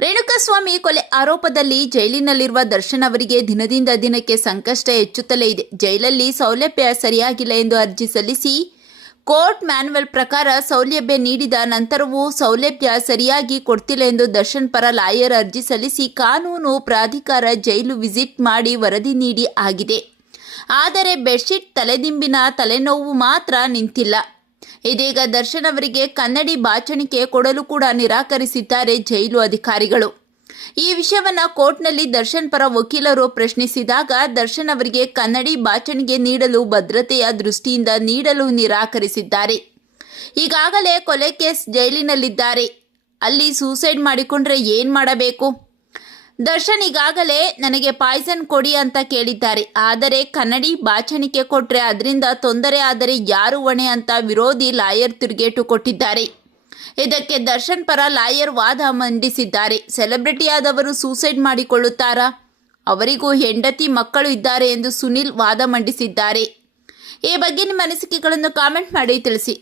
ರೇಣುಕಾಸ್ವಾಮಿ ಕೊಲೆ ಆರೋಪದಲ್ಲಿ ಜೈಲಿನಲ್ಲಿರುವ ದರ್ಶನ್ ಅವರಿಗೆ ದಿನದಿಂದ ದಿನಕ್ಕೆ ಸಂಕಷ್ಟ ಹೆಚ್ಚುತ್ತಲೇ ಇದೆ. ಜೈಲಲ್ಲಿ ಸೌಲಭ್ಯ ಸರಿಯಾಗಿಲ್ಲ ಎಂದು ಅರ್ಜಿ ಸಲ್ಲಿಸಿ ಕೋರ್ಟ್ ಮ್ಯಾನ್ಯುವಲ್ ಪ್ರಕಾರ ಸೌಲಭ್ಯ ನೀಡಿದ ನಂತರವೂ ಸೌಲಭ್ಯ ಸರಿಯಾಗಿ ಕೊಡ್ತಿಲ್ಲ ಎಂದು ದರ್ಶನ್ ಪರ ಲಾಯರ್ ಅರ್ಜಿ ಸಲ್ಲಿಸಿ ಕಾನೂನು ಪ್ರಾಧಿಕಾರ ಜೈಲು ವಿಸಿಟ್ ಮಾಡಿ ವರದಿ ನೀಡಿ ಆಗಿದೆ. ಆದರೆ ಬೆಡ್ಶೀಟ್, ತಲೆದಿಂಬಿನ ತಲೆನೋವು ಮಾತ್ರ ನಿಂತಿಲ್ಲ. ಇದೀಗ ದರ್ಶನ್ ಅವರಿಗೆ ಕನ್ನಡಿ ಬಾಚಣಿಕೆ ಕೊಡಲು ಕೂಡ ನಿರಾಕರಿಸಿದ್ದಾರೆ ಜೈಲು ಅಧಿಕಾರಿಗಳು. ಈ ವಿಷಯವನ್ನು ಕೋರ್ಟ್ನಲ್ಲಿ ದರ್ಶನ್ ಪರ ವಕೀಲರು ಪ್ರಶ್ನಿಸಿದಾಗ ದರ್ಶನ್ ಅವರಿಗೆ ಕನ್ನಡಿ ಬಾಚಣಿಗೆ ನೀಡಲು ಭದ್ರತೆಯ ದೃಷ್ಟಿಯಿಂದ ನೀಡಲು ನಿರಾಕರಿಸಿದ್ದಾರೆ. ಈಗಾಗಲೇ ಕೊಲೆ ಕೇಸ್ ಜೈಲಿನಲ್ಲಿದ್ದಾರೆ. ಅಲ್ಲಿ ಸೂಸೈಡ್ ಮಾಡಿಕೊಂಡ್ರೆ ಏನು ಮಾಡಬೇಕು? ದರ್ಶನ್ ಈಗಾಗಲೇ ನನಗೆ ಪಾಯ್ಸನ್ ಕೊಡಿ ಅಂತ ಕೇಳಿದ್ದಾರೆ. ಆದರೆ ಕನ್ನಡಿ ಬಾಚಣಿಕೆ ಕೊಟ್ಟರೆ ಅದರಿಂದ ತೊಂದರೆ ಆದರೆ ಯಾರು ಹೊಣೆ ಅಂತ ವಿರೋಧಿ ಲಾಯರ್ ತಿರುಗೇಟು ಕೊಟ್ಟಿದ್ದಾರೆ. ಇದಕ್ಕೆ ದರ್ಶನ್ ಪರ ಲಾಯರ್ ವಾದ ಮಂಡಿಸಿದ್ದಾರೆ. ಸೆಲೆಬ್ರಿಟಿ ಆದವರು ಸೂಸೈಡ್ ಮಾಡಿಕೊಳ್ಳುತ್ತಾರಾ? ಅವರಿಗೂ ಹೆಂಡತಿ ಮಕ್ಕಳು ಇದ್ದಾರೆ ಎಂದು ಸುನಿಲ್ ವಾದ ಮಂಡಿಸಿದ್ದಾರೆ. ಈ ಬಗ್ಗೆ ನಿಮ್ಮ ಅನಿಸಿಕೆಗಳನ್ನು ಕಾಮೆಂಟ್ ಮಾಡಿ ತಿಳಿಸಿ.